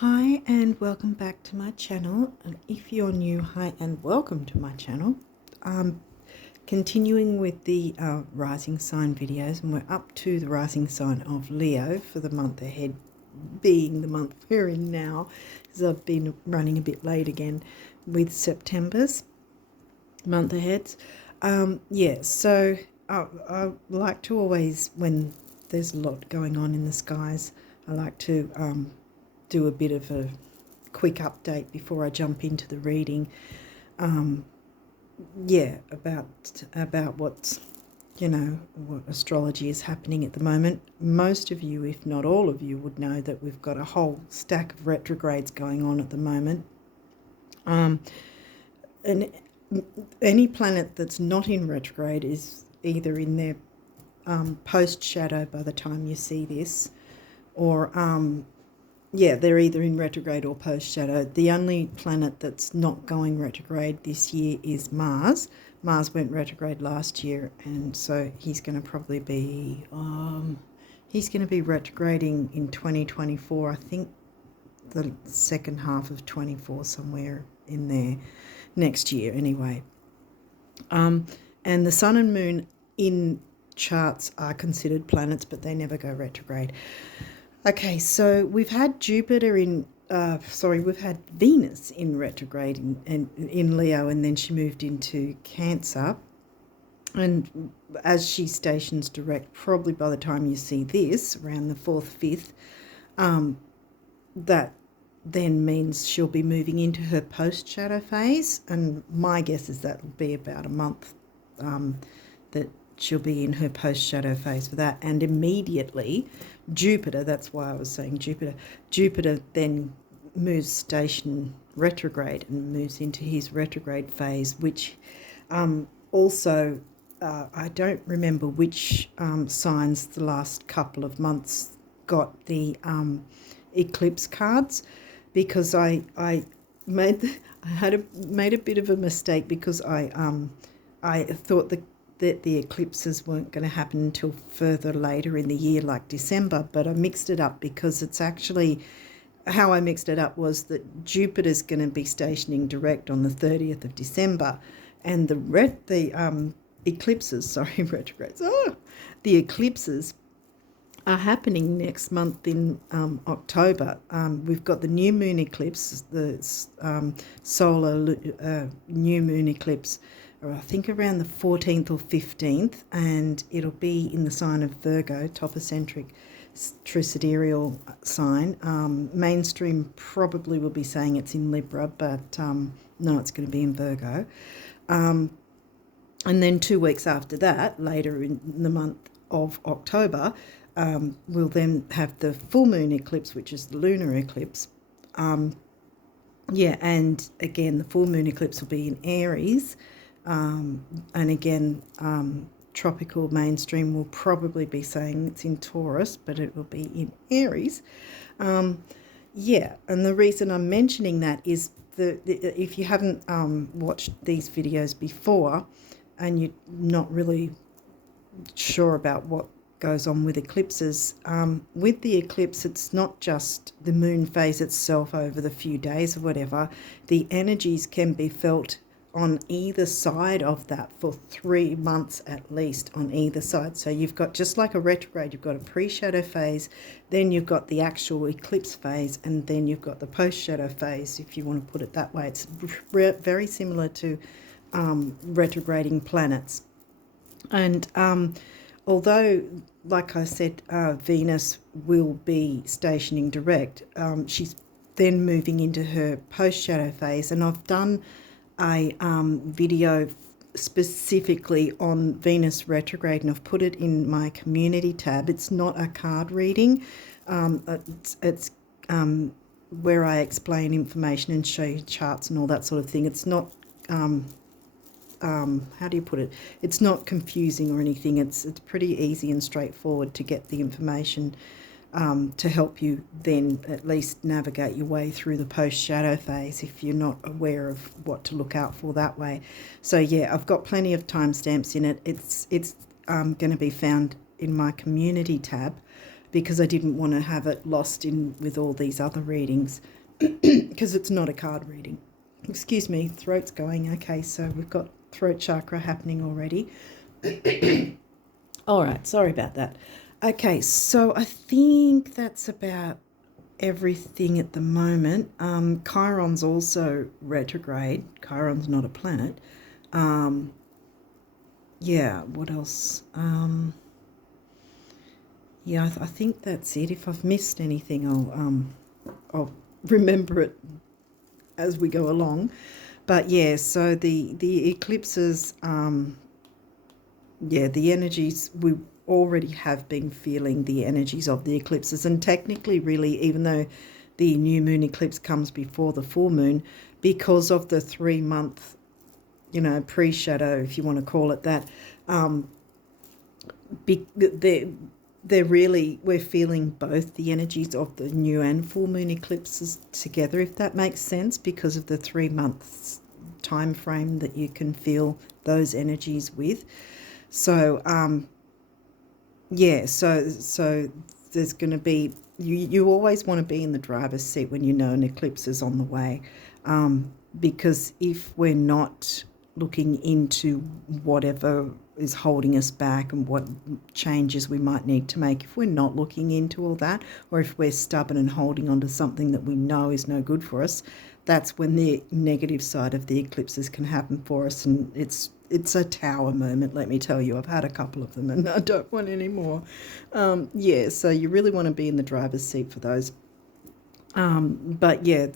Hi and welcome back to my channel. And if you're new, hi and welcome to my channel. Continuing with the rising sign videos, and we're up to the rising sign of Leo for the month ahead, being the month we're in now, because I've been running a bit late again with September's month aheads. So I like to always, when there's a lot going on in the skies, I like to do a bit of a quick update before I jump into the reading. About what's, what astrology is happening at the moment. Most of you, if not all of you, would know that we've got a whole stack of retrogrades going on at the moment. And any planet that's not in retrograde is either in their post shadow by the time you see this, or they're either in retrograde or post-shadow. The only planet that's not going retrograde this year is Mars. Mars went retrograde last year, and so he's going to probably be retrograding in 2024. I think the second half of 24, somewhere in there, next year anyway. And the Sun and Moon in charts are considered planets, but they never go retrograde. Okay, so we've had we've had Venus in retrograde in Leo, and then she moved into Cancer. And as she stations direct, probably by the time you see this, around the 4th, 5th, that then means she'll be moving into her post-shadow phase. And my guess is that will be about a month that she'll be in her post-shadow phase for that. And immediately Jupiter, that's why I was saying Jupiter then moves station retrograde and moves into his retrograde phase, which also, I don't remember which signs the last couple of months got the eclipse cards, because I made a bit of a mistake, because I thought that the eclipses weren't going to happen until further later in the year, like December, but I mixed it up, because it's actually, how I mixed it up was that Jupiter's going to be stationing direct on the 30th of December, and the eclipses, retrogrades, the eclipses are happening next month in October. We've got the new moon eclipse, the solar new moon eclipse, or I think around the 14th or 15th, and it'll be in the sign of Virgo, topocentric sidereal sign. Mainstream probably will be saying it's in Libra, but no, it's going to be in Virgo. And then 2 weeks after that, later in the month of October, we'll then have the full moon eclipse, which is the lunar eclipse. And again, the full moon eclipse will be in Aries. And again, tropical mainstream will probably be saying it's in Taurus, but it will be in Aries. And the reason I'm mentioning that is if you haven't watched these videos before and you're not really sure about what goes on with eclipses, with the eclipse, it's not just the moon phase itself over the few days or whatever. The energies can be felt on either side of that for 3 months at least, on either side. So you've got, just like a retrograde, you've got a pre-shadow phase, then you've got the actual eclipse phase, and then you've got the post-shadow phase, if you want to put it that way. It's very similar to retrograding planets. And although, like I said, Venus will be stationing direct, she's then moving into her post-shadow phase, and I've done a video specifically on Venus retrograde, and I've put it in my community tab. It's not a card reading. It's where I explain information and show you charts and all that sort of thing. It's not how do you put it? It's not confusing or anything. It's pretty easy and straightforward to get the information to help you then at least navigate your way through the post-shadow phase if you're not aware of what to look out for that way. So yeah, I've got plenty of timestamps in it. It's going to be found in my community tab. because I didn't want to have it lost in with all these other readings, because it's not a card reading. Excuse me, throat's going. Okay, so we've got throat chakra happening already. All right, sorry about that. Okay, so I think that's about everything at the moment. Chiron's also retrograde. Chiron's not a planet. Yeah, what else? Yeah, I think that's it. If I've missed anything, I'll remember it as we go along. But yeah, so the eclipses, yeah, the energies, we already have been feeling the energies of the eclipses, and technically, really, even though the new moon eclipse comes before the full moon, because of the 3-month, pre-shadow, if you want to call it that, we're feeling both the energies of the new and full moon eclipses together, if that makes sense, because of the 3 months time frame that you can feel those energies with. So yeah, so there's going to be, you always want to be in the driver's seat when you know an eclipse is on the way, because if we're not looking into whatever is holding us back and what changes we might need to make, if we're not looking into all that, or if we're stubborn and holding on to something that we know is no good for us, that's when the negative side of the eclipses can happen for us. And it's a tower moment, let me tell you. I've had a couple of them and I don't want any more. Yeah, so you really want to be in the driver's seat for those. But yeah,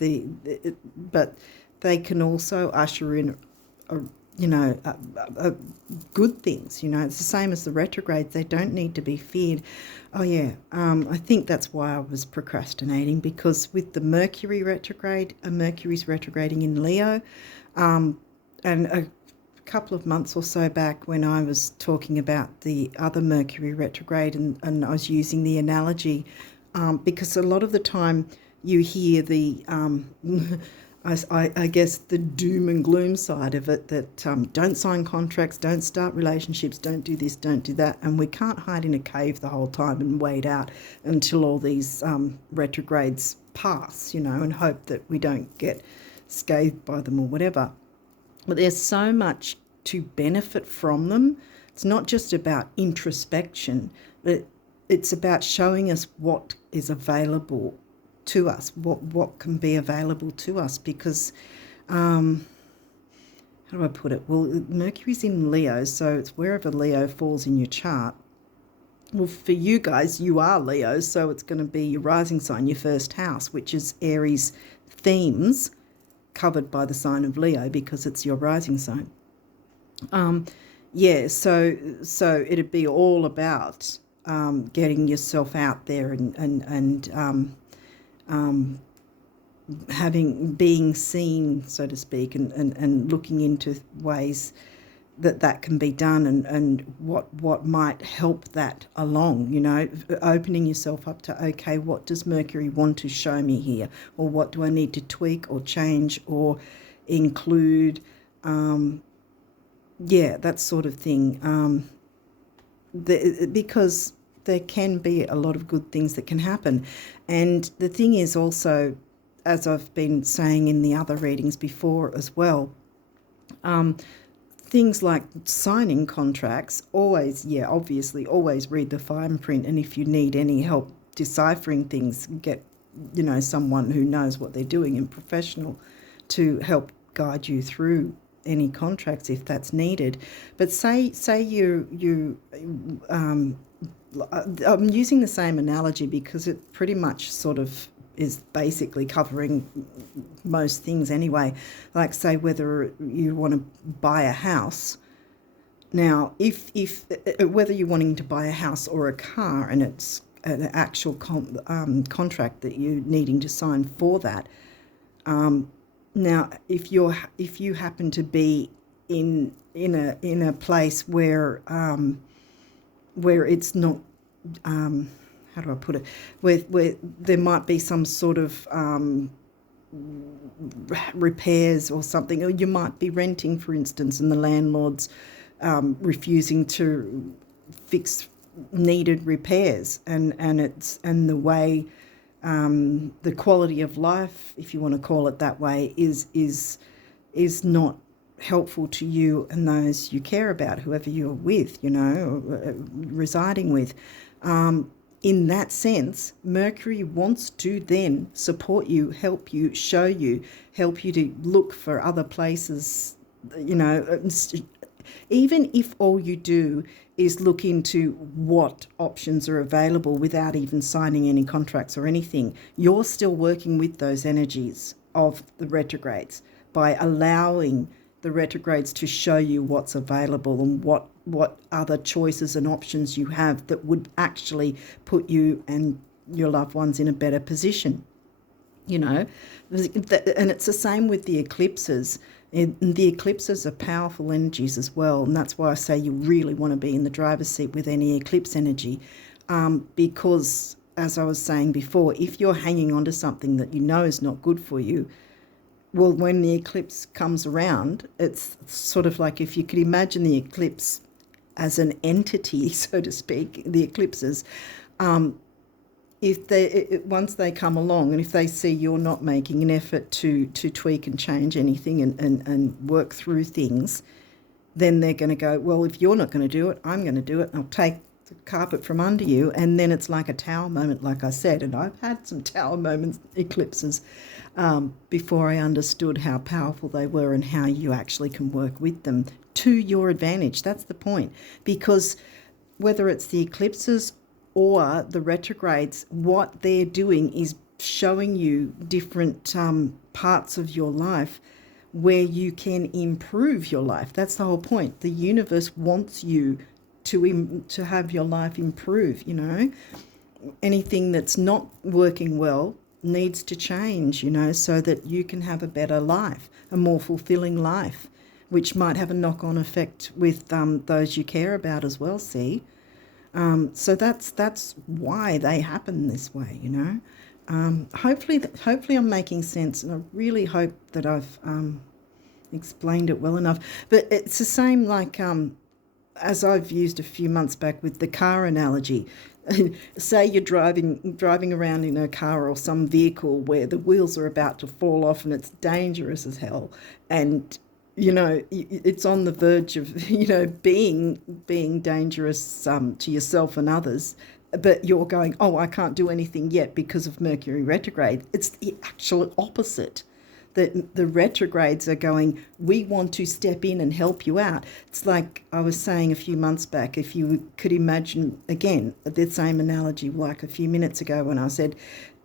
but they can also usher in good things. It's the same as the retrogrades. They don't need to be feared. Oh yeah, I think that's why I was procrastinating, because with the Mercury retrograde, Mercury's retrograding in Leo, and a couple of months or so back when I was talking about the other Mercury retrograde, and I was using the analogy, because a lot of the time you hear the I guess the doom and gloom side of it, that don't sign contracts, don't start relationships, don't do this, don't do that. And we can't hide in a cave the whole time and wait out until all these retrogrades pass, and hope that we don't get scathed by them or whatever. But there's so much to benefit from them. It's not just about introspection, but it's about showing us what is available to us, what can be available to us, because how do I put it? Well, Mercury's in Leo, so it's wherever Leo falls in your chart. Well, for you guys, you are Leo, so it's going to be your rising sign, your first house, which is Aries themes covered by the sign of Leo, because it's your rising sign. Yeah, so it'd be all about getting yourself out there and being seen, so to speak, and looking into ways that can be done, and what might help that along, opening yourself up to, okay, what does Mercury want to show me here, or what do I need to tweak or change or include, yeah, that sort of thing, because there can be a lot of good things that can happen. And the thing is also, as I've been saying in the other readings before as well, things like signing contracts, obviously always read the fine print. And if you need any help deciphering things, get, someone who knows what they're doing and professional to help guide you through any contracts if that's needed. But say you I'm using the same analogy because it pretty much sort of is basically covering most things anyway. Like, say, whether you want to buy a house. Now, if whether you're wanting to buy a house or a car, and it's an actual contract that you're needing to sign for that. Now, if you happen to be in a place where it's not, how do I put it, where there might be some sort of repairs or something, or you might be renting, for instance, and the landlord's refusing to fix needed repairs, and the way the quality of life, if you want to call it that way, is not helpful to you and those you care about, whoever you're with, residing with. In that sense, Mercury wants to then support you, help you, show you, help you to look for other places, even if all you do is look into what options are available without even signing any contracts or anything, you're still working with those energies of the retrogrades by allowing the retrogrades to show you what's available and what other choices and options you have that would actually put you and your loved ones in a better position. And it's the same with the eclipses. The eclipses are powerful energies as well, and that's why I say you really want to be in the driver's seat with any eclipse energy, because, as I was saying before, if you're hanging on to something that you know is not good for you, well, when the eclipse comes around, it's sort of like, if you could imagine the eclipse as an entity, so to speak, the eclipses, once they come along, and if they see you're not making an effort to tweak and change anything and work through things, then they're going to go, well, if you're not going to do it, I'm going to do it, and I'll take the carpet from under you. And then it's like a tower moment, like I said, and I've had some tower moments, eclipses, before I understood how powerful they were and how you actually can work with them to your advantage. That's the point, because whether it's the eclipses or the retrogrades, what they're doing is showing you different parts of your life where you can improve your life. That's the whole point. The universe wants you to have your life improve. Anything that's not working well needs to change, so that you can have a better life, a more fulfilling life, which might have a knock-on effect with those you care about as well, see? So that's why they happen this way, Hopefully I'm making sense, and I really hope that I've explained it well enough. But it's the same like as I've used a few months back with the car analogy. Say you're driving around in a car or some vehicle where the wheels are about to fall off and it's dangerous as hell, and it's on the verge of being dangerous to yourself and others, but you're going, oh, I can't do anything yet because of Mercury retrograde. It's the actual opposite. That the retrogrades are going, we want to step in and help you out. It's like I was saying a few months back, if you could imagine, again, the same analogy like a few minutes ago when I said,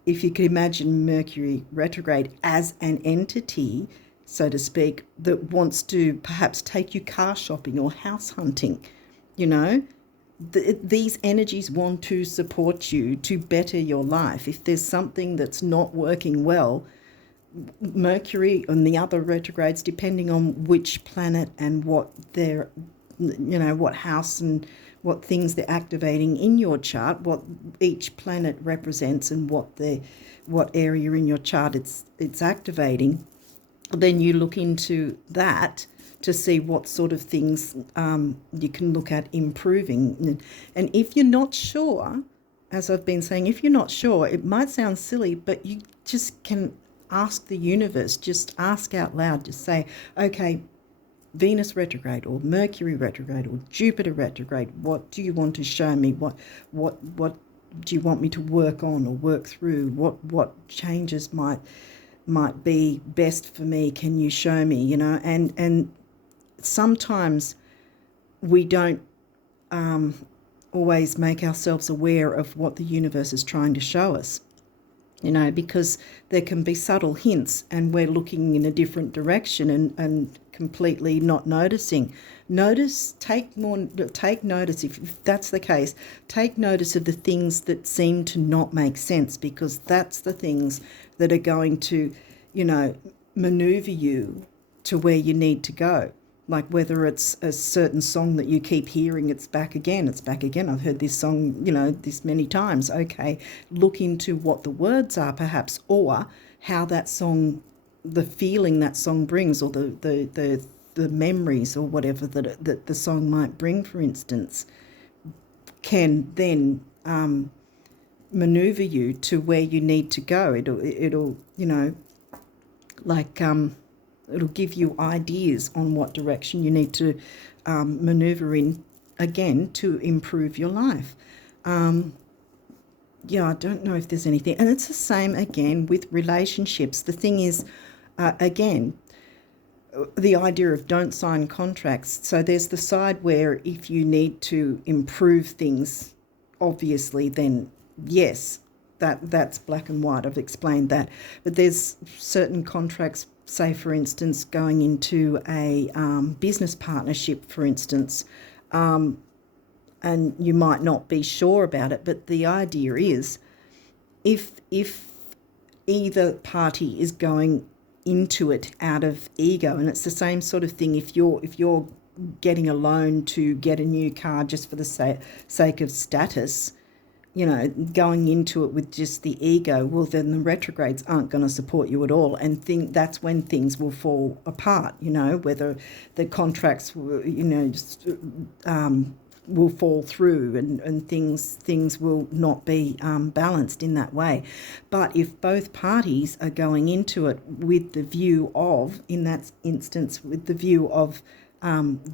if you could imagine Mercury retrograde as an entity, so to speak, that wants to perhaps take you car shopping or house hunting, these energies want to support you to better your life. If there's something that's not working well, Mercury and the other retrogrades, depending on which planet and what they're, what house and what things they're activating in your chart, what each planet represents and what area in your chart it's activating, then you look into that to see what sort of things you can look at improving. And if you're not sure, as I've been saying, if you're not sure, it might sound silly, but you just can ask the universe, just ask out loud, just say, okay, Venus retrograde or Mercury retrograde or Jupiter retrograde, what do you want to show me? What do you want me to work on or work through? What changes might be best for me? Can you show me? And sometimes we don't always make ourselves aware of what the universe is trying to show us, because there can be subtle hints and we're looking in a different direction and completely not noticing. Take notice, if that's the case, take notice of the things that seem to not make sense, because that's the things that are going to, maneuver you to where you need to go. Like whether it's a certain song that you keep hearing, it's back again. I've heard this song, this many times. Okay, look into what the words are perhaps, or how that song, the feeling that song brings, or the memories or whatever that the song might bring, for instance. can then maneuver you to where you need to go. It'll you know, like it'll give you ideas on what direction you need to maneuver in, again, to improve your life. Yeah, I don't know if there's anything. And it's the same, again, with relationships. The thing is, again, the idea of don't sign contracts. So there's the side where if you need to improve things, obviously, then yes, that's black and white. I've explained that. But there's certain contracts, say, for instance, going into a business partnership, for instance, and you might not be sure about it, but the idea is if either party is going into it out of ego, and it's the same sort of thing if you're getting a loan to get a new car just for the sake of status, you know, going into it with just the ego, well, then the retrogrades aren't going to support you at all, and that's when things will fall apart, you know, whether the contracts, you know, just will fall through, and things will not be balanced in that way. But if both parties are going into it with the view of, in that instance, with the view of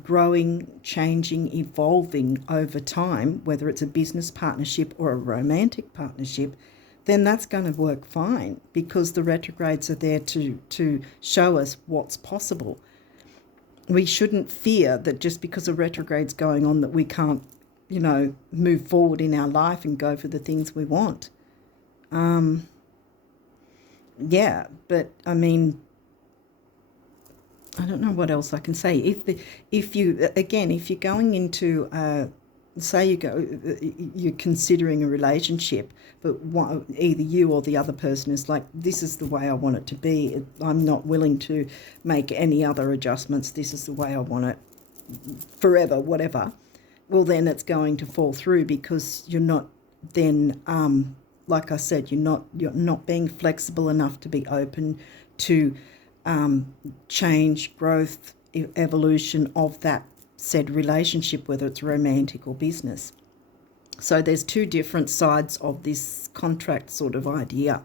growing, changing, evolving over time, whether it's a business partnership or a romantic partnership, then that's going to work fine, because the retrogrades are there to show us what's possible. We shouldn't fear that just because a retrograde's going on that we can't, you know, move forward in our life and go for the things we want. Yeah, but I mean, I don't know what else I can say. If you're going into say you're considering a relationship, but either you or the other person is like, this is the way I want it to be. I'm not willing to make any other adjustments. This is the way I want it forever, whatever. Well, then it's going to fall through, because you're not then, like I said, you're not being flexible enough to be open to change, growth, evolution of that said relationship, whether it's romantic or business. So there's two different sides of this contract sort of idea,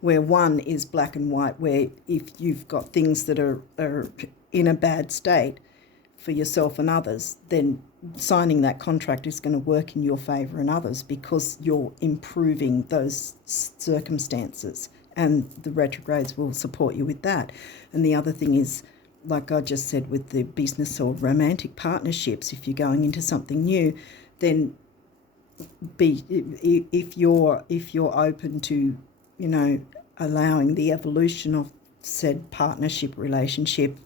where one is black and white, where if you've got things that are in a bad state for yourself and others, then signing that contract is going to work in your favour and others, because you're improving those circumstances, and the retrogrades will support you with that. And the other thing is, like I just said, with the business or romantic partnerships, if you're going into something new, then if you're open to, you know, allowing the evolution of said partnership, relationship,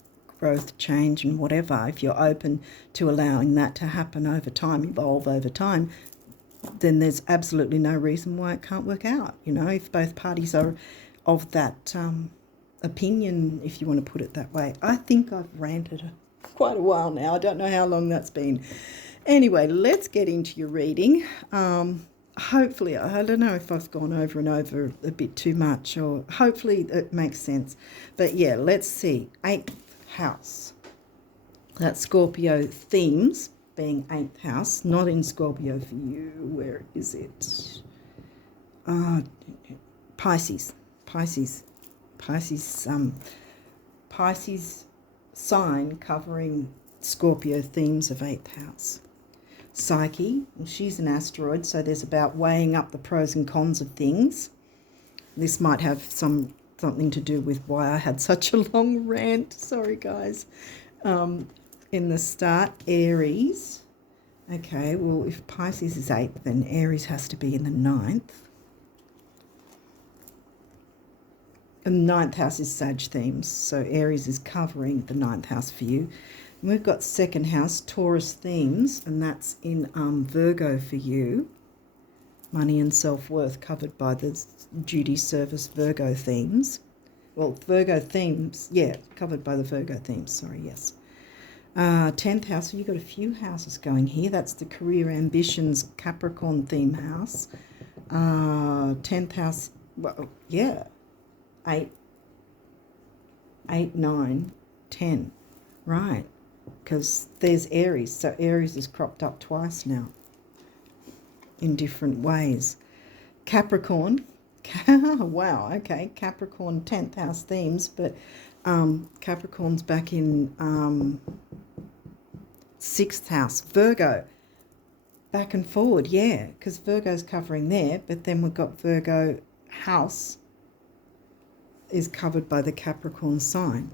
growth, change, and whatever, if you're open to allowing that to happen over time, evolve over time, then there's absolutely no reason why it can't work out. You know, if both parties are of that opinion, if you want to put it that way. I think I've ranted quite a while now. I don't know how long that's been. Anyway, let's get into your reading. Hopefully, I don't know if I've gone over and over a bit too much, or hopefully it makes sense. But yeah, let's see. 8th house. That's Scorpio themes, being 8th house, not in Scorpio for you. Where is it? Pisces sign covering Scorpio themes of 8th house. Psyche, well, she's an asteroid, so there's about weighing up the pros and cons of things. This might have something to do with why I had such a long rant. Sorry, guys. In the start. Aries. Okay, well, if Pisces is 8th, then Aries has to be in the 9th. And the 9th house is Sag themes, so Aries is covering the 9th house for you. And we've got 2nd house, Taurus themes, and that's in Virgo for you. Money and self-worth covered by the duty, service, Virgo themes. Well, Virgo themes, yeah, covered by the Virgo themes, sorry, yes. 10th house, so you've got a few houses going here. That's the career, ambitions, Capricorn theme house. 10th house, well, yeah. 8, 9, 10, right, because there's Aries, so Aries is cropped up twice now. in different ways. Capricorn, wow, okay, Capricorn 10th house themes, but Capricorn's back in 6th house. Virgo, back and forward, yeah, because Virgo's covering there, but then we've got Virgo house is covered by the Capricorn sign.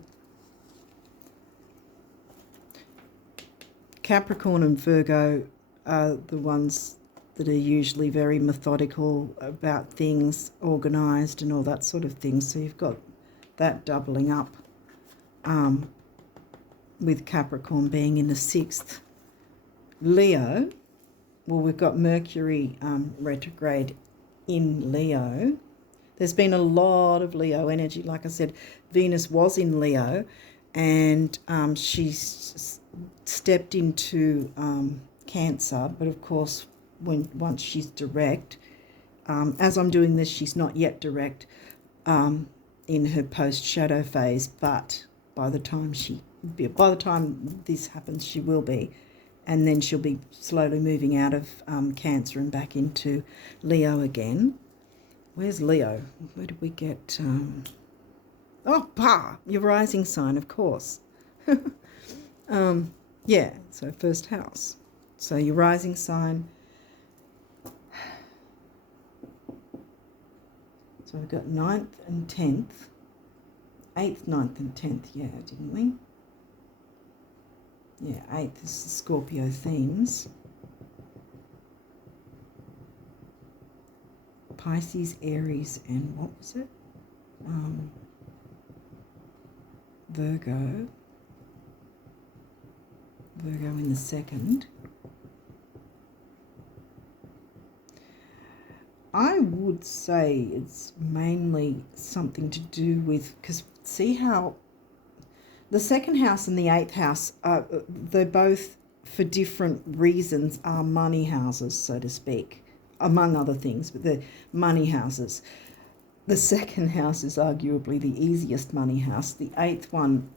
Capricorn and Virgo are the ones that are usually very methodical about things, organised and all that sort of thing. So you've got that doubling up with Capricorn being in the 6th. Leo, well, we've got Mercury retrograde in Leo. There's been a lot of Leo energy. Like I said, Venus was in Leo and she's stepped into Cancer, but of course once she's direct, as I'm doing this, she's not yet direct in her post-shadow phase, but by the time this happens, she will be, and then she'll be slowly moving out of Cancer and back into Leo again. Where's Leo? Where did we get... your rising sign, of course. Yeah, so first house. So your rising sign. So we've got 9th and 10th. 8th, 9th and 10th, yeah, didn't we? Yeah, 8th is the Scorpio themes. Pisces, Aries, and what was it? Virgo in the 2nd. I would say it's mainly something to do with, because see how the 2nd house and the 8th house, they're both, for different reasons, are money houses, so to speak, among other things, but they're money houses. The 2nd house is arguably the easiest money house. The 8th one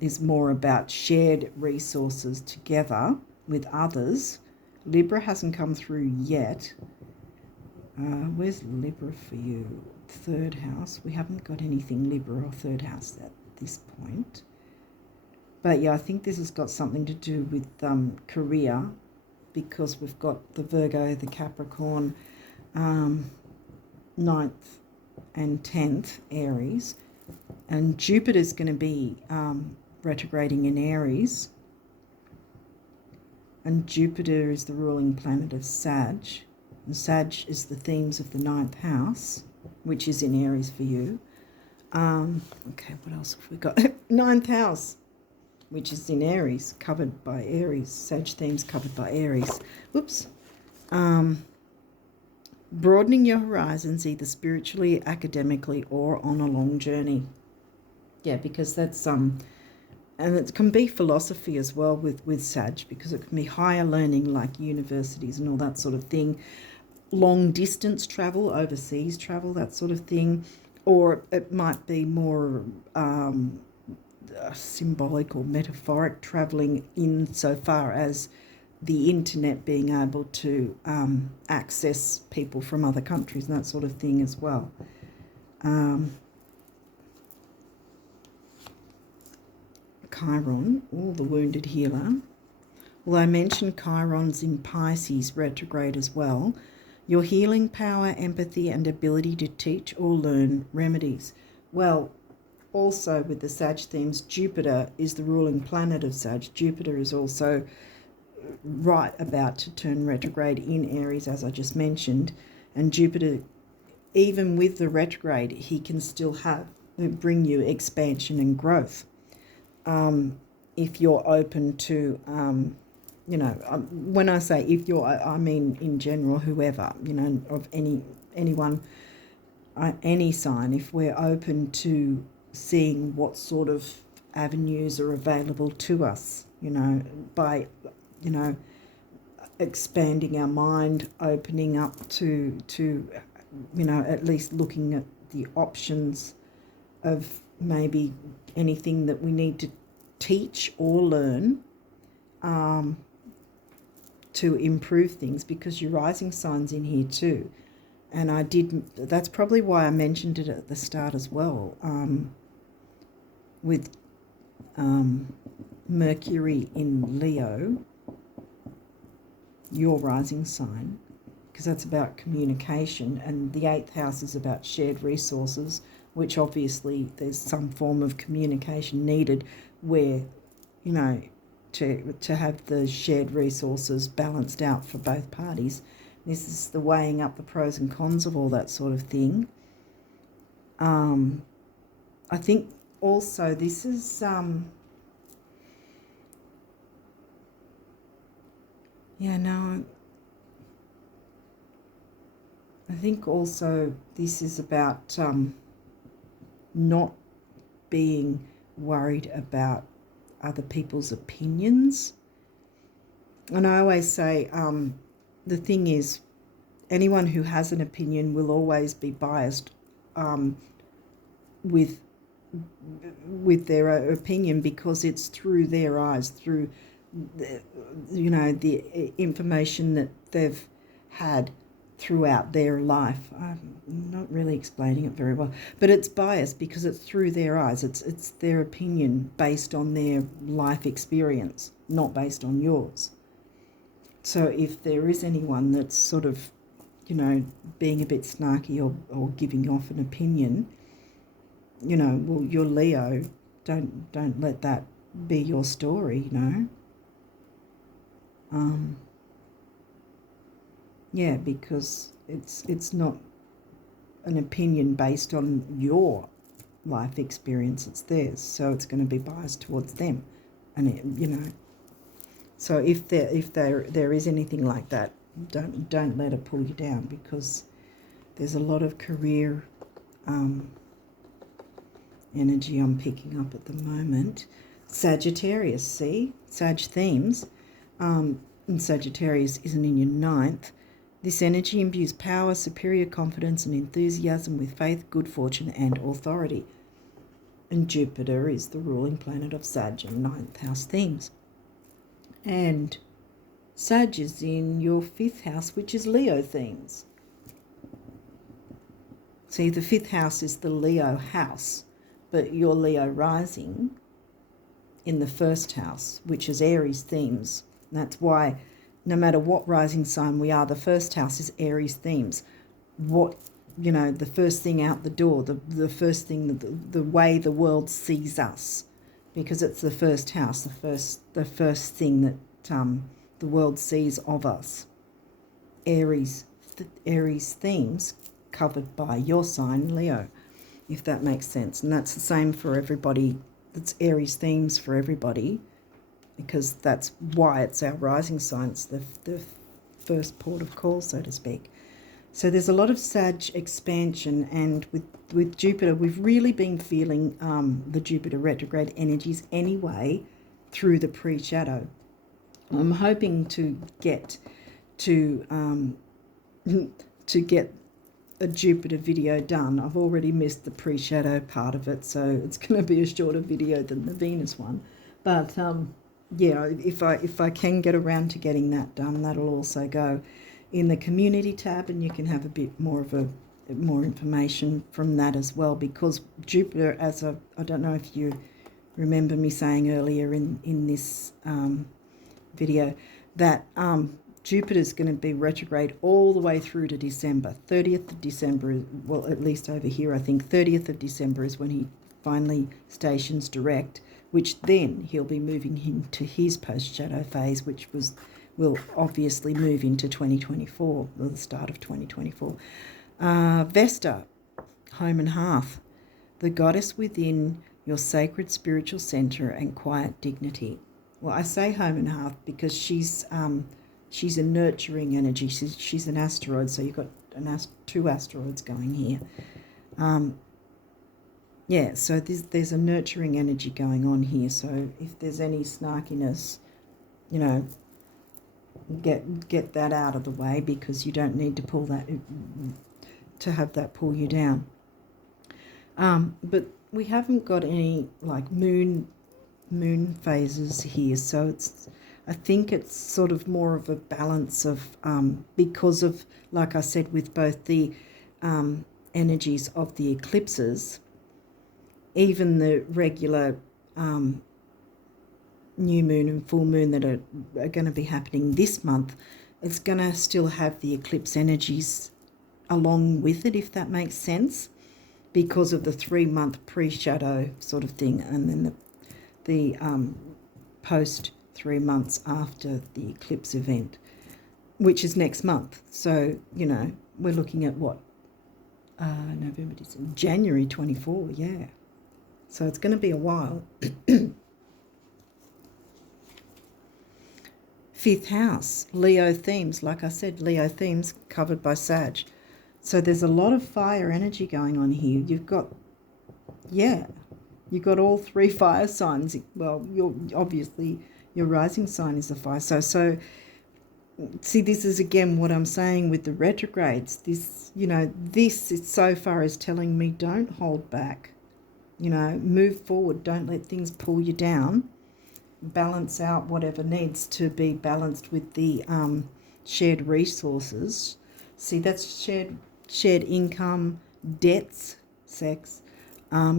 is more about shared resources together with others. Libra hasn't come through yet. Where's Libra for you? 3rd house. We haven't got anything Libra or 3rd house at this point. But yeah, I think this has got something to do with career, because we've got the Virgo, the Capricorn, 9th and 10th, Aries, and Jupiter's going to be retrograding in Aries, and Jupiter is the ruling planet of Sag, and Sag is the themes of the 9th house, which is in Aries for you. Okay, what else have we got? 9th house, which is in Aries, covered by Aries. Sag themes covered by Aries. Whoops. Broadening your horizons, either spiritually, academically, or on a long journey. Yeah, because that's and it can be philosophy as well with Sag, because it can be higher learning like universities and all that sort of thing, long distance travel, overseas travel, that sort of thing, or it might be more symbolic or metaphoric travelling insofar as the internet being able to access people from other countries and that sort of thing as well. Chiron, the wounded healer. Well, I mentioned Chiron's in Pisces retrograde as well. Your healing power, empathy, and ability to teach or learn remedies. Well, also with the Sag themes, Jupiter is the ruling planet of Sag. Jupiter is also right about to turn retrograde in Aries, as I just mentioned, and Jupiter, even with the retrograde, he can still bring you expansion and growth if you're open to when I say if you're, I mean in general, whoever, of anyone, any sign, if we're open to seeing what sort of avenues are available to us, by expanding our mind, opening up to at least looking at the options of maybe anything that we need to teach or learn to improve things, because your rising sign's in here too. And that's probably why I mentioned it at the start as well, with Mercury in Leo, your rising sign, because that's about communication, and the 8th house is about shared resources, which obviously there's some form of communication needed where, you know, to have the shared resources balanced out for both parties. This is the weighing up the pros and cons of all that sort of thing. I think also this is I think also this is about not being worried about other people's opinions. And I always say the thing is, anyone who has an opinion will always be biased with their opinion, because it's through their eyes, through the information that they've had throughout their life. I'm not really explaining it very well, but it's biased because it's through their eyes. It's their opinion based on their life experience, not based on yours. So if there is anyone that's sort of, being a bit snarky or giving off an opinion, well, you're Leo. Don't let that be your story, because it's not an opinion based on your life experience, it's theirs, so it's going to be biased towards them. And so if there is anything like that, don't let it pull you down, because there's a lot of career energy I'm picking up at the moment. Sagittarius, see? Sag themes. And Sagittarius isn't in your 9th. This energy imbues power, superior confidence and enthusiasm with faith, good fortune and authority. And Jupiter is the ruling planet of Sag and 9th house themes. And Sag is in your 5th house, which is Leo themes. See, the 5th house is the Leo house, but your Leo rising in the 1st house, which is Aries themes. And that's why no matter what rising sign we are, the 1st house is Aries themes. The first thing out the door, the first thing, the way the world sees us, because it's the 1st house, the first thing that the world sees of us. Aries themes covered by your sign, Leo, if that makes sense. And that's the same for everybody. It's Aries themes for everybody, because that's why it's our rising sign. It's the first port of call, so to speak. So there's a lot of Sag expansion, and with Jupiter, we've really been feeling the Jupiter retrograde energies anyway through the pre-shadow. I'm hoping to get a Jupiter video done. I've already missed the pre-shadow part of it, so it's going to be a shorter video than the Venus one. But if I can get around to getting that done, that'll also go in the community tab, and you can have a bit more information from that as well, because Jupiter, I don't know if you remember me saying earlier in this video, that Jupiter's going to be retrograde all the way through to December. 30th of December, well, at least over here, I think 30th of December is when he finally stations direct, which then he'll be moving into his post-shadow phase, which will obviously move into 2024, or the start of 2024. Vesta, home and hearth, the goddess within your sacred spiritual center and quiet dignity. Well, I say home and hearth because she's a nurturing energy. She's an asteroid, so you've got two asteroids going here. So there's a nurturing energy going on here. So if there's any snarkiness, get that out of the way, because you don't need to pull that, to have that pull you down. But we haven't got any like moon phases here, so I think it's sort of more of a balance of, because of, like I said, with both the energies of the eclipses, even the regular new moon and full moon that are going to be happening this month, it's going to still have the eclipse energies along with it, if that makes sense, because of the 3-month pre-shadow sort of thing, and then the post 3 months after the eclipse event, which is next month. So, you know, we're looking at what? November, December, January 24, yeah. So it's going to be a while. 5th house, Leo themes. Like I said, Leo themes covered by Sag. So there's a lot of fire energy going on here. You've got all 3 fire signs. Well, obviously your rising sign is a fire. So see, this is again what I'm saying with the retrogrades. This, you know, this is so far is telling me don't hold back. You know, move forward. Don't let things pull you down. Balance out whatever needs to be balanced with the shared resources. See, that's shared income, debts, sex,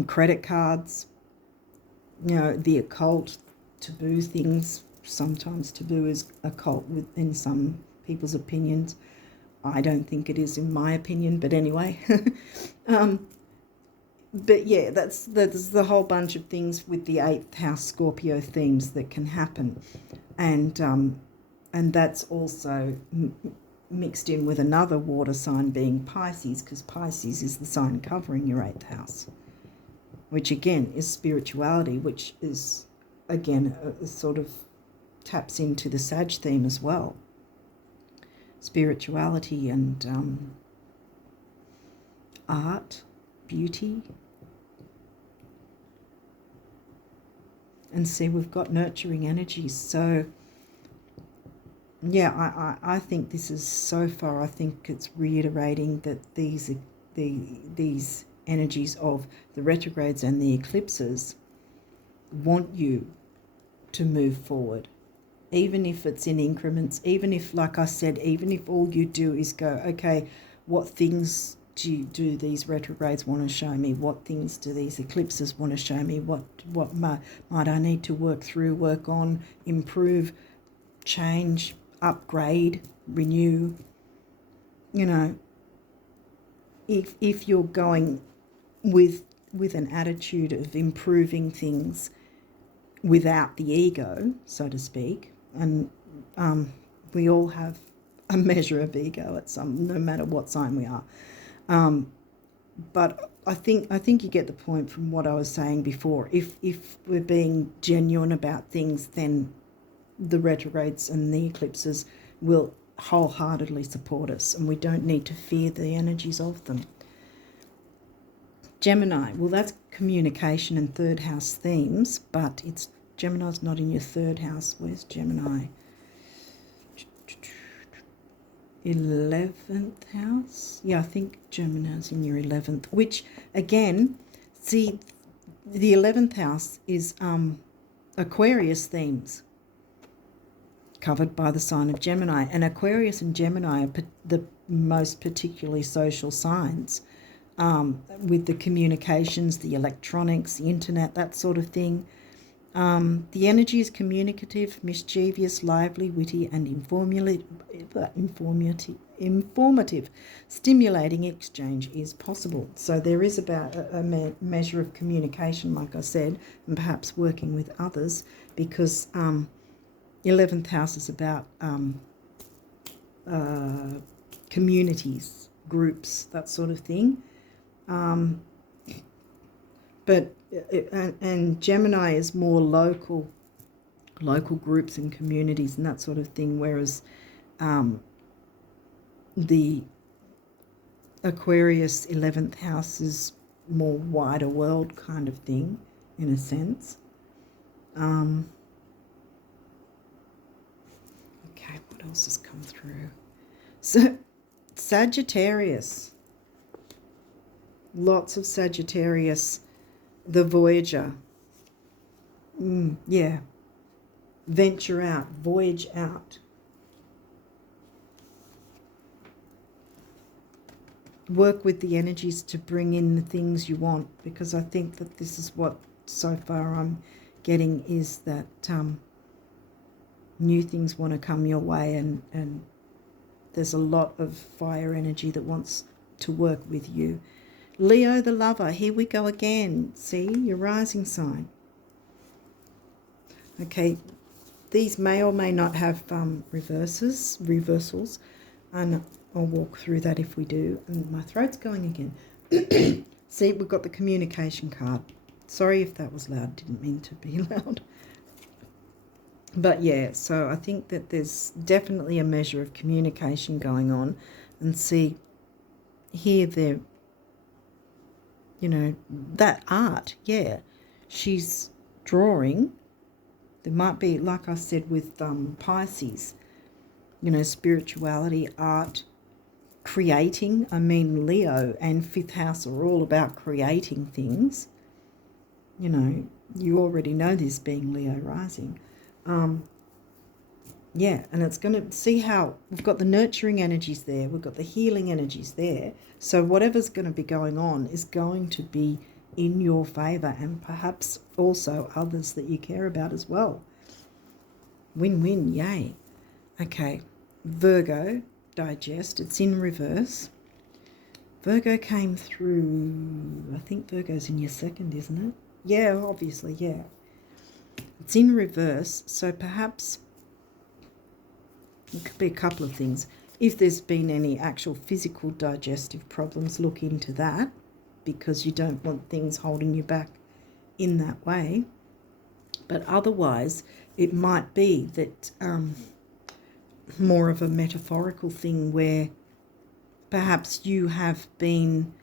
credit cards, you know, the occult, taboo things. Sometimes taboo is occult in some people's opinions. I don't think it is in my opinion, but anyway. But yeah, that's the whole bunch of things with the 8th house Scorpio themes that can happen, and that's also mixed in with another water sign being Pisces, because Pisces is the sign covering your 8th house, which again is spirituality, which is again a sort of taps into the Sag theme as well. Spirituality and art, beauty. And see, we've got nurturing energies. So yeah, I think this is, so far, I think it's reiterating that these energies of the retrogrades and the eclipses want you to move forward, even if it's in increments, even if, like I said, even if all you do is go, okay, what things do these retrogrades want to show me? What things do these eclipses want to show me? What might I need to work on, improve, change, upgrade, renew? You know, if you're going with an attitude of improving things without the ego, so to speak, and we all have a measure of ego at no matter what sign we are. But I think you get the point from what I was saying before. If we're being genuine about things, then the retrogrades and the eclipses will wholeheartedly support us, and we don't need to fear the energies of them. Gemini, well, that's communication and 3rd house themes, but Gemini's not in your 3rd house. Where's Gemini? 11th house? Yeah, I think Gemini's in your 11th, which again, see, the 11th house is Aquarius themes covered by the sign of Gemini, and Aquarius and Gemini are the most particularly social signs, with the communications, the electronics, the internet, that sort of thing. The energy is communicative, mischievous, lively, witty, and informative. Stimulating exchange is possible. So there is about a measure of communication, like I said, and perhaps working with others, because 11th house is about communities, groups, that sort of thing. But Gemini is more local groups and communities and that sort of thing, whereas the Aquarius 11th house is more wider world kind of thing, in a sense. Okay, what else has come through? So Sagittarius, lots of Sagittarius. The Voyager, yeah, venture out, voyage out. Work with the energies to bring in the things you want, because I think that this is what so far I'm getting, is that new things want to come your way, and there's a lot of fire energy that wants to work with you. Leo the lover, here we go again. See, your rising sign. Okay, these may or may not have reversals, and I'll walk through that if we do. And my throat's going again. See, we've got the communication card. Sorry if that was loud, didn't mean to be loud. But yeah, so I think that there's definitely a measure of communication going on. And see, here there, you know, that art, yeah, she's drawing. There might be, like I said, with Pisces, you know, spirituality, art, creating. I mean, Leo and 5th house are all about creating things. You know, you already know this, being Leo rising. Yeah, and it's going to see how we've got the nurturing energies there. We've got the healing energies there. So whatever's going to be going on is going to be in your favour, and perhaps also others that you care about as well. Win-win, yay. Okay, Virgo, digest. It's in reverse. Virgo came through, I think Virgo's in your second, isn't it? Yeah, obviously, yeah. It's in reverse, so perhaps it could be a couple of things. If there's been any actual physical digestive problems, look into that, because you don't want things holding you back in that way. But otherwise, it might be that more of a metaphorical thing, where perhaps you have been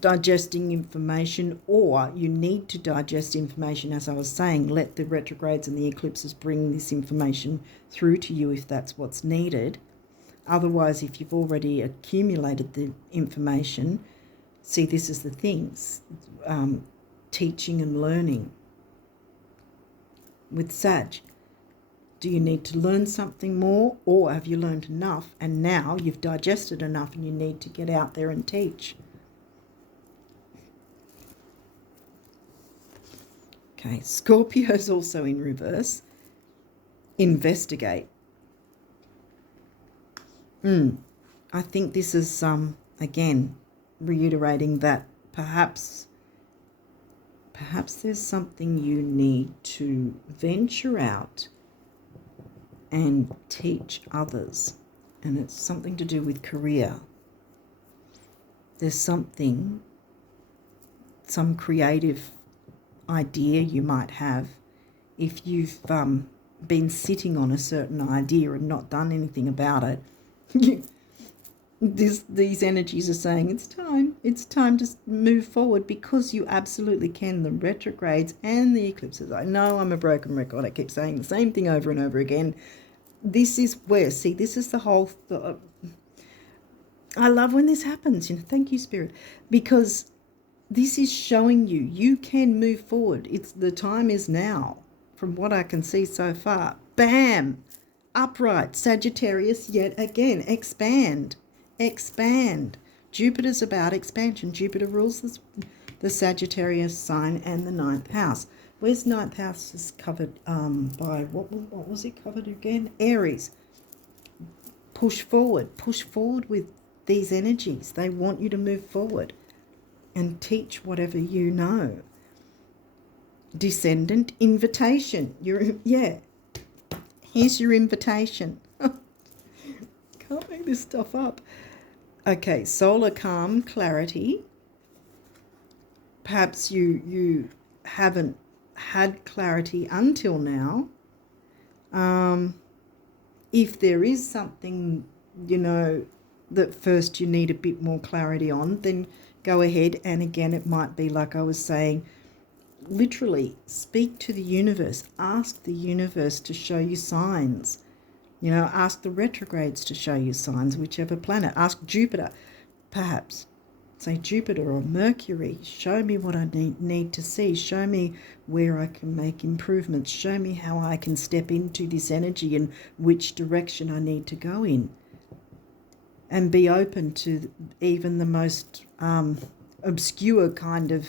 digesting information, or you need to digest information. As I was saying, let the retrogrades and the eclipses bring this information through to you if that's what's needed. Otherwise, if you've already accumulated the information, see, this is the things, teaching and learning. With Sag, do you need to learn something more, or have you learned enough and now you've digested enough and you need to get out there and teach? Okay, Scorpio's also in reverse. Investigate. I think this is, again, reiterating that perhaps there's something you need to venture out and teach others. And it's something to do with career. There's something, some creative idea you might have. If you've been sitting on a certain idea and not done anything about it, these energies are saying it's time to move forward, because you absolutely can. The retrogrades and the eclipses, I know I'm a broken record, I keep saying the same thing over and over again. This is where, see, this is the whole I love when this happens, you know. Thank you, Spirit, because this is showing you can move forward. It's the time is now, from what I can see so far. Bam! Upright, Sagittarius, yet again. Expand. Jupiter's about expansion. Jupiter rules the Sagittarius sign and the 9th house. Where's 9th house is covered by, what was it covered again? Aries. Push forward with these energies. They want you to move forward and teach whatever you know. Descendant, invitation. Here's your invitation. Can't make this stuff up. Okay, solar calm, clarity. Perhaps you haven't had clarity until now. If there is something, you know, that first you need a bit more clarity on, then go ahead. And again, it might be like I was saying, literally speak to the universe. Ask the universe to show you signs. You know, ask the retrogrades to show you signs, whichever planet. Ask Jupiter, perhaps. say Jupiter or Mercury, show me what I need to see. Show me where I can make improvements. Show me how I can step into this energy and which direction I need to go in. And be open to even the most obscure kind of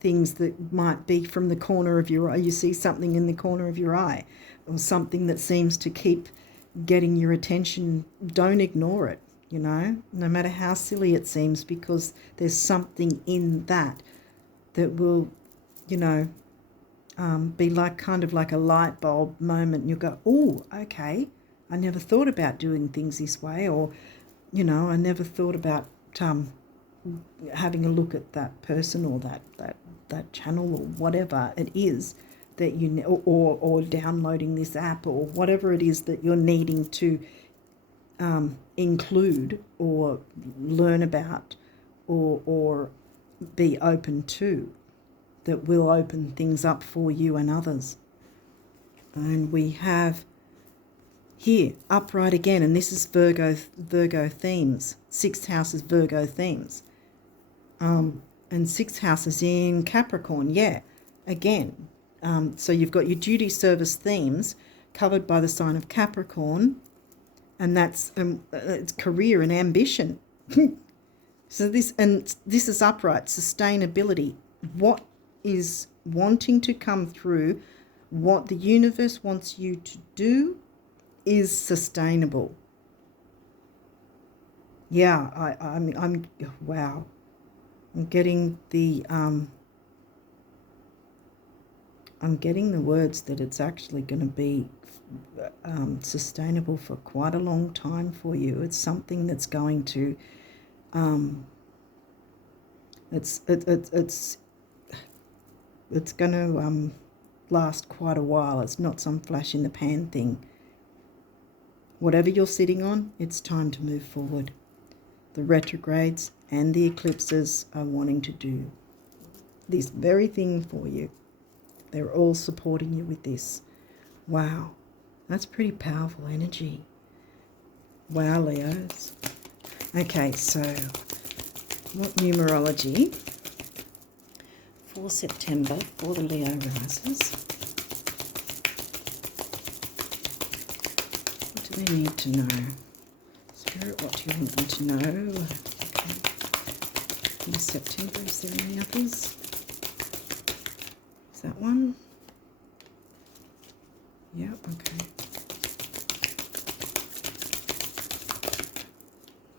things that might be from the corner of your eye. You see something in the corner of your eye, or something that seems to keep getting your attention. Don't ignore it, no matter how silly it seems, because there's something in that that will, be like kind of like a light bulb moment. And you'll go, oh, okay, I never thought about doing things this way, or, I never thought about having a look at that person or that channel or whatever it is that or downloading this app or whatever it is that you're needing to include or learn about or be open to, that will open things up for you and others. And we have here upright again, and this is Virgo themes. 6th house is Virgo themes. And 6th house is in Capricorn, again. So you've got your duty service themes covered by the sign of Capricorn, and that's it's career and ambition. So this is upright, sustainability. What is wanting to come through, what the universe wants you to do is sustainable. I'm wow. I'm getting the words that it's actually going to be sustainable for quite a long time for you. It's something that's going to it's going to last quite a while. It's not some flash in the pan thing. Whatever you're sitting on, it's time to move forward. The retrogrades and the eclipses are wanting to do this very thing for you. They're all supporting you with this. Wow, that's pretty powerful energy. Wow, Leos. Okay, so what numerology for September for the Leo risers? What do they need to know? Spirit, what do you want them to know? Okay. In September, is there any others? Is that one? Yeah, okay.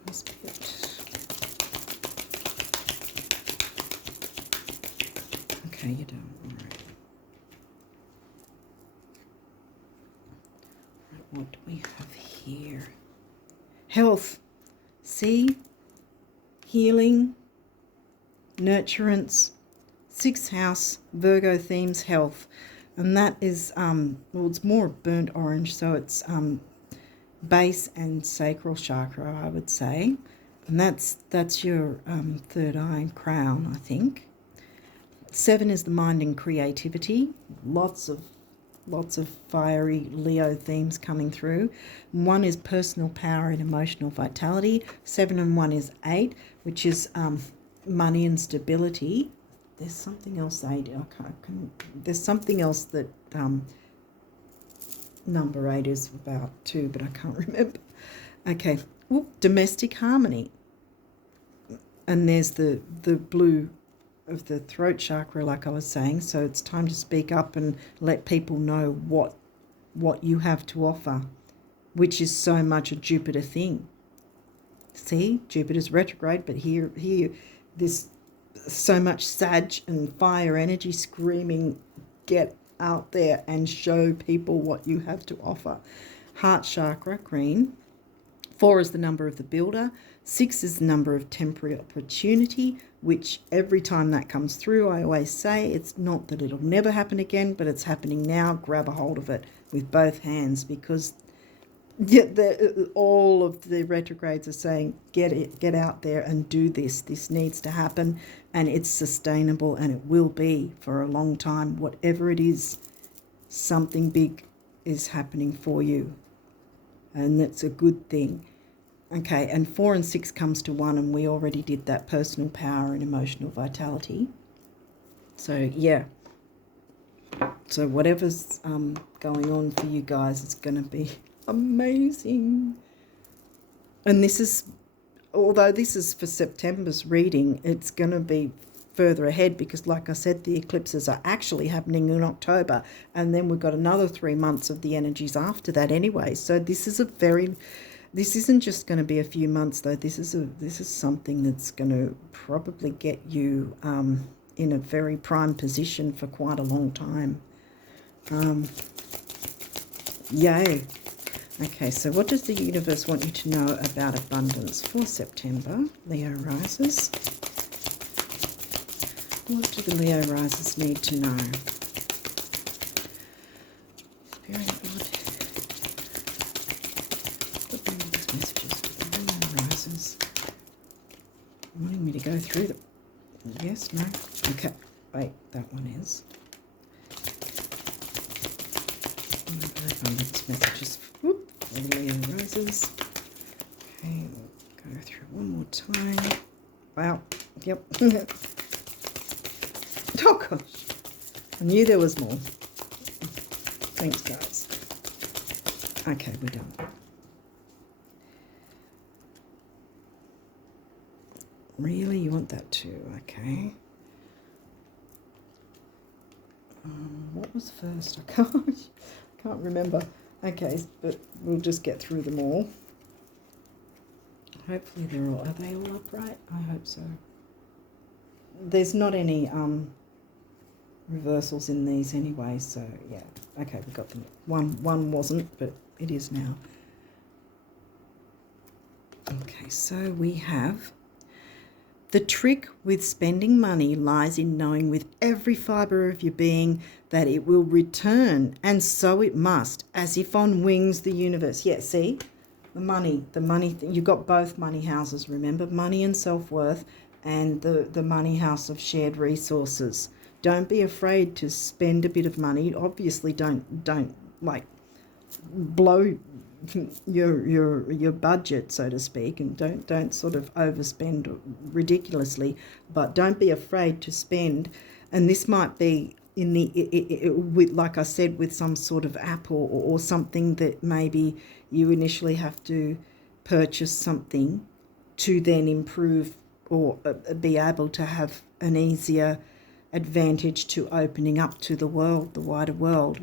Must be it. Okay, you're done. All right. Right, what do we have here? Health. See? Healing. Nurturance. 6th house, Virgo themes, health. And that is, it's more burnt orange, so it's base and sacral chakra, I would say. And that's your third eye crown, I think. 7 is the mind and creativity. Lots of fiery Leo themes coming through. 1 is personal power and emotional vitality. 7 and 1 is 8, which is money and stability. There's something else, 8. There's something else that number 8 is about too, but I can't remember. Okay, domestic harmony. And there's the blue of the throat chakra, like I was saying. So it's time to speak up and let people know what you have to offer, which is so much a Jupiter thing. See, Jupiter's retrograde, but here this so much Sag and fire energy screaming, get out there and show people what you have to offer. Heart chakra, green. 4 is the number of the builder. 6 is the number of temporary opportunity, which every time that comes through, I always say it's not that it'll never happen again, but it's happening now. Grab a hold of it with both hands, because all of the retrogrades are saying, get out there and do this. This needs to happen, and it's sustainable, and it will be for a long time. Whatever it is, something big is happening for you, and that's a good thing. Okay, and 4 and 6 comes to 1, and we already did that personal power and emotional vitality. So, yeah. So whatever's going on for you guys is going to be amazing. And this is, although this is for September's reading, it's going to be further ahead because, like I said, the eclipses are actually happening in October, and then we've got another 3 months of the energies after that anyway. So this is this isn't just going to be a few months though. This is something that's going to probably get you in a very prime position for quite a long time. Yay. Okay, so what does the universe want you to know about abundance for September? Leo risers. What do the Leo risers need to know? Very odd. What are these messages for the Leo risers? Wanting me to go through them? Yes, no? Okay, wait, that one is. Abundance messages for the Leo risers. Okay, we'll go through one more time. Wow, yep. Oh gosh, I knew there was more. Thanks, guys. Okay, we're done. Really, you want that too? Okay. What was first? I can't remember. Okay, but we'll just get through them all. Hopefully they're all. Are they all upright? I hope so. There's not any reversals in these anyway, so yeah. Okay, we got them. One wasn't, but it is now. Okay, so we have the trick with spending money lies in knowing with every fibre of your being that it will return, and so it must, as if on wings the universe. Yeah, see? The money, you've got both money houses, remember? Money and self-worth, and the money house of shared resources. Don't be afraid to spend a bit of money. Obviously, don't like blow your budget, so to speak, and don't sort of overspend ridiculously, but don't be afraid to spend. And this might be in with, like I said, with some sort of app or something that maybe you initially have to purchase something to then improve or be able to have an easier advantage to opening up to the world, the wider world,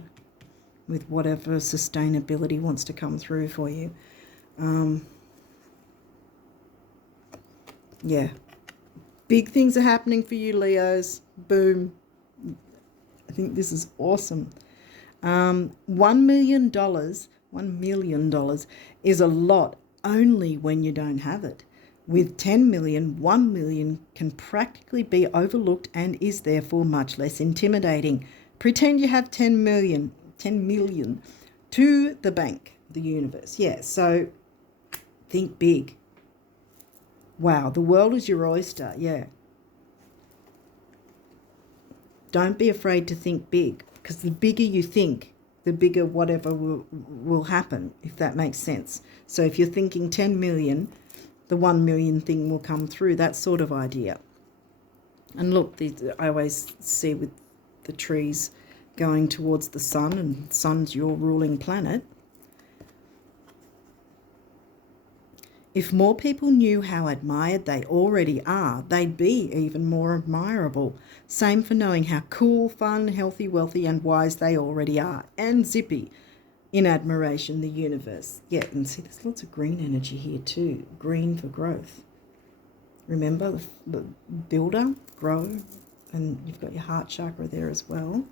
with whatever sustainability wants to come through for you. Yeah. Big things are happening for you, Leos. Boom. I think this is awesome. $1 million, $1 million is a lot only when you don't have it. With 10 million, 1 million can practically be overlooked and is therefore much less intimidating. Pretend you have 10 million to the bank, the universe. Yeah, so think big. Wow, the world is your oyster. Yeah. Don't be afraid to think big, because the bigger you think, the bigger whatever will happen, if that makes sense. So if you're thinking 10 million, the 1 million thing will come through, that sort of idea. And look, I always see with the trees going towards the sun, and the sun's your ruling planet. If more people knew how admired they already are, they'd be even more admirable. Same for knowing how cool, fun, healthy, wealthy and wise they already are. And zippy in admiration, the universe. Yeah, and see, there's lots of green energy here too. Green for growth. Remember, the builder, grow, and you've got your heart chakra there as well.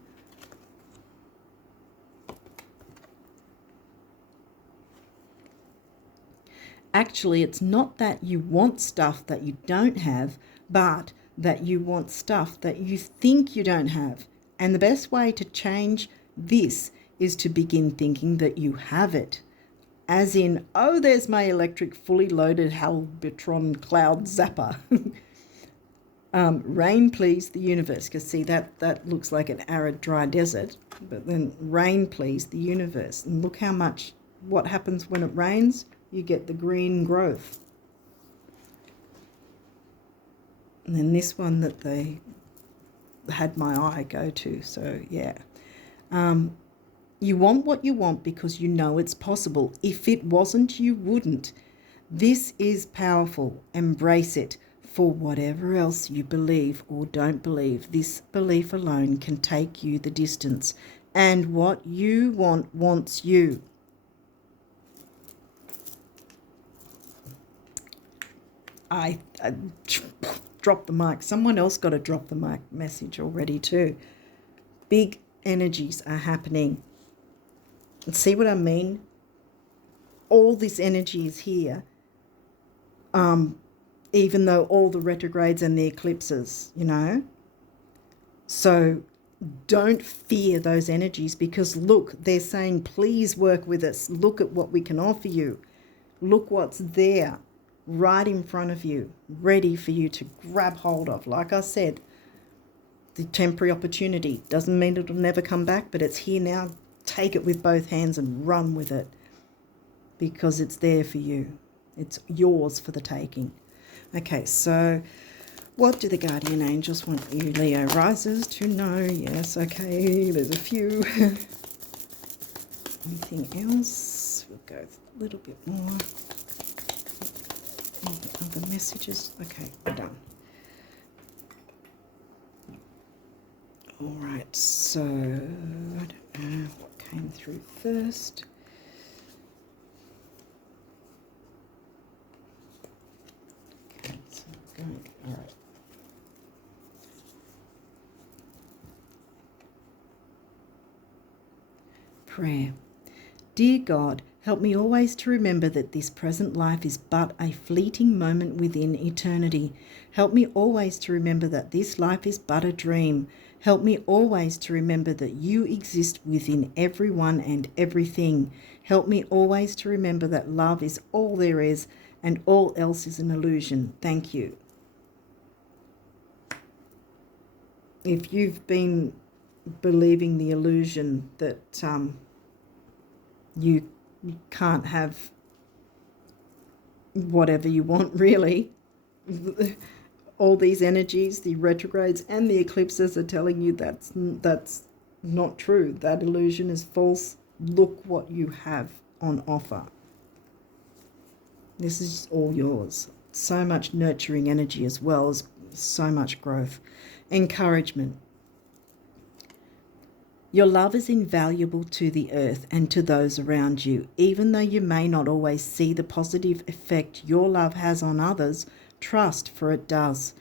Actually, it's not that you want stuff that you don't have, but that you want stuff that you think you don't have. And the best way to change this is to begin thinking that you have it. As in, oh, there's my electric fully loaded Halbitron cloud zapper. Rain, please, the universe. Because see, that looks like an arid, dry desert. But then rain, please, the universe. And look how much, what happens when it rains? you get the green growth. And then this one that they had my eye go to, so yeah. You want what you want because you know it's possible. If it wasn't, you wouldn't. This is powerful. Embrace it. For whatever else you believe or don't believe, this belief alone can take you the distance. And what you want wants you. I dropped the mic. Someone else got a drop the mic message already too. Big energies are happening. See what I mean? All this energy is here. Even though all the retrogrades and the eclipses, you know. So don't fear those energies, because look, they're saying, please work with us. Look at what we can offer you. Look what's there right in front of you, ready for you to grab hold of. Like I said, the temporary opportunity doesn't mean it'll never come back, but it's here now. Take it with both hands and run with it, because it's there for you. It's yours for the taking. Okay, so what do the guardian angels want you, Leo risers, to know? Yes, okay, there's a few. Anything else? We'll go a little bit more. Any other messages? Okay, we're done. All right, so I don't know what came through first. Okay, so we're going, all right. Prayer. Dear God, help me always to remember that this present life is but a fleeting moment within eternity. Help me always to remember that this life is but a dream. Help me always to remember that you exist within everyone and everything. Help me always to remember that love is all there is and all else is an illusion. Thank you. If you've been believing the illusion that you can't have whatever you want, really, all these energies, the retrogrades and the eclipses, are telling you that's not true. That illusion is false. Look what you have on offer. This is all yours. So much nurturing energy as well as so much growth. Encouragement. Your love is invaluable to the earth and to those around you. Even though you may not always see the positive effect your love has on others, trust, for it does.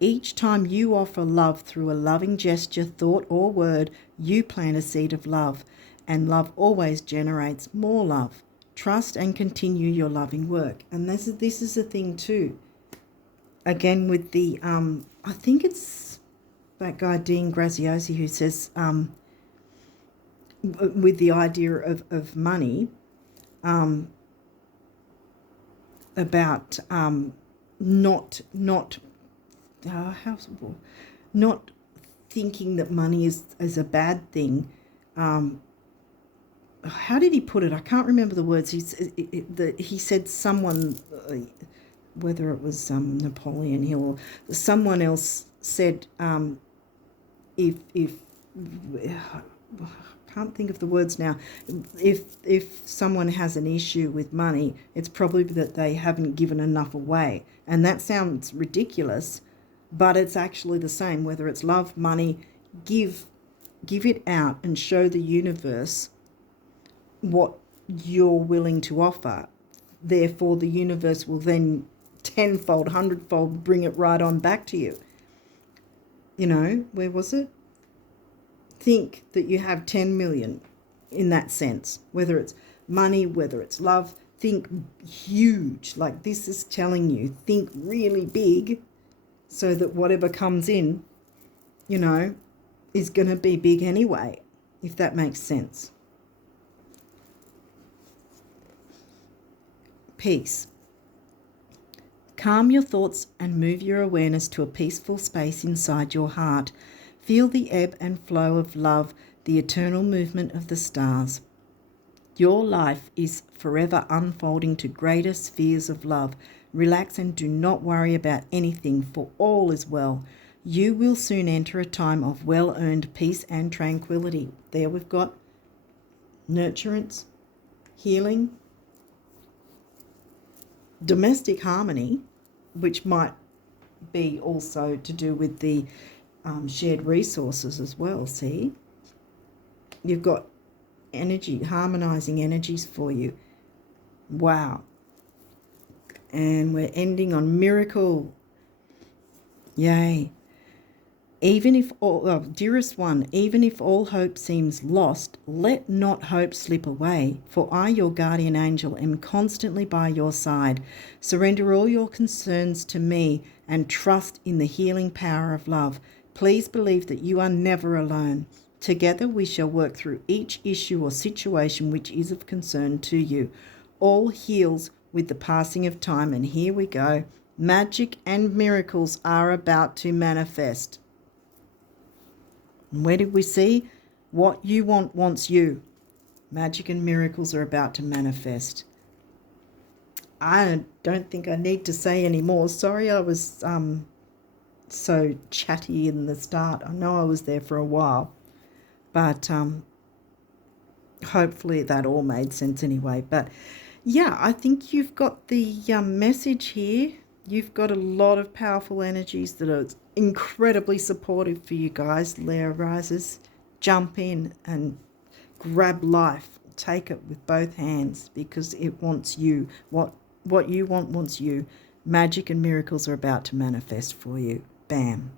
Each time you offer love through a loving gesture, thought, or word, you plant a seed of love, and love always generates more love. Trust and continue your loving work. And this is the thing too. Again, with the, I think it's that guy Dean Graziosi who says, with the idea of money, about not thinking that money is a bad thing. How did he put it? I can't remember the words. He said someone, whether it was Napoleon Hill or someone else said, if can't think of the words now. If someone has an issue with money, it's probably that they haven't given enough away. And that sounds ridiculous, but it's actually the same. Whether it's love, money, give it out and show the universe what you're willing to offer. Therefore, the universe will then tenfold, hundredfold bring it right on back to you. You know, where was it? Think that you have 10 million in that sense, whether it's money, whether it's love. Think huge, like this is telling you, think really big, so that whatever comes in, you know, is going to be big anyway, if that makes sense. Peace. Calm your thoughts and move your awareness to a peaceful space inside your heart. Feel the ebb and flow of love, the eternal movement of the stars. Your life is forever unfolding to greater spheres of love. Relax and do not worry about anything, for all is well. You will soon enter a time of well-earned peace and tranquility. There we've got nurturance, healing, domestic harmony, which might be also to do with the shared resources as well. See, you've got energy, harmonizing energies for you. Wow. And we're ending on miracle. Yay. Even if all, dearest one, even if all hope seems lost, let not hope slip away, for I, your guardian angel, am constantly by your side. Surrender all your concerns to me and trust in the healing power of love. Please believe that you are never alone. Together we shall work through each issue or situation which is of concern to you. All heals with the passing of time, and here we go. Magic and miracles are about to manifest. And where did we see? What you want wants you. Magic and miracles are about to manifest. I don't think I need to say any more. Sorry I was so chatty in the start. I know I was there for a while. But hopefully that all made sense anyway. But yeah, I think you've got the message here. You've got a lot of powerful energies that are incredibly supportive for you guys. Leo risers, jump in and grab life. Take it with both hands because it wants you. What you want wants you. Magic and miracles are about to manifest for you. Bam.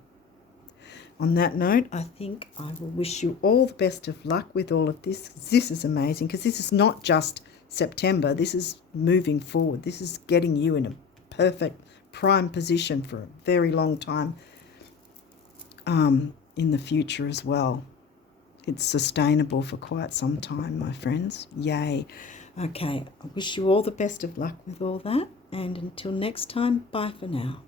On that note, I think I will wish you all the best of luck with all of this. This is amazing because this is not just September. This is moving forward. This is getting you in a perfect prime position for a very long time in the future as well. It's sustainable for quite some time, my friends. Yay. Okay, I wish you all the best of luck with all that. And until next time, bye for now.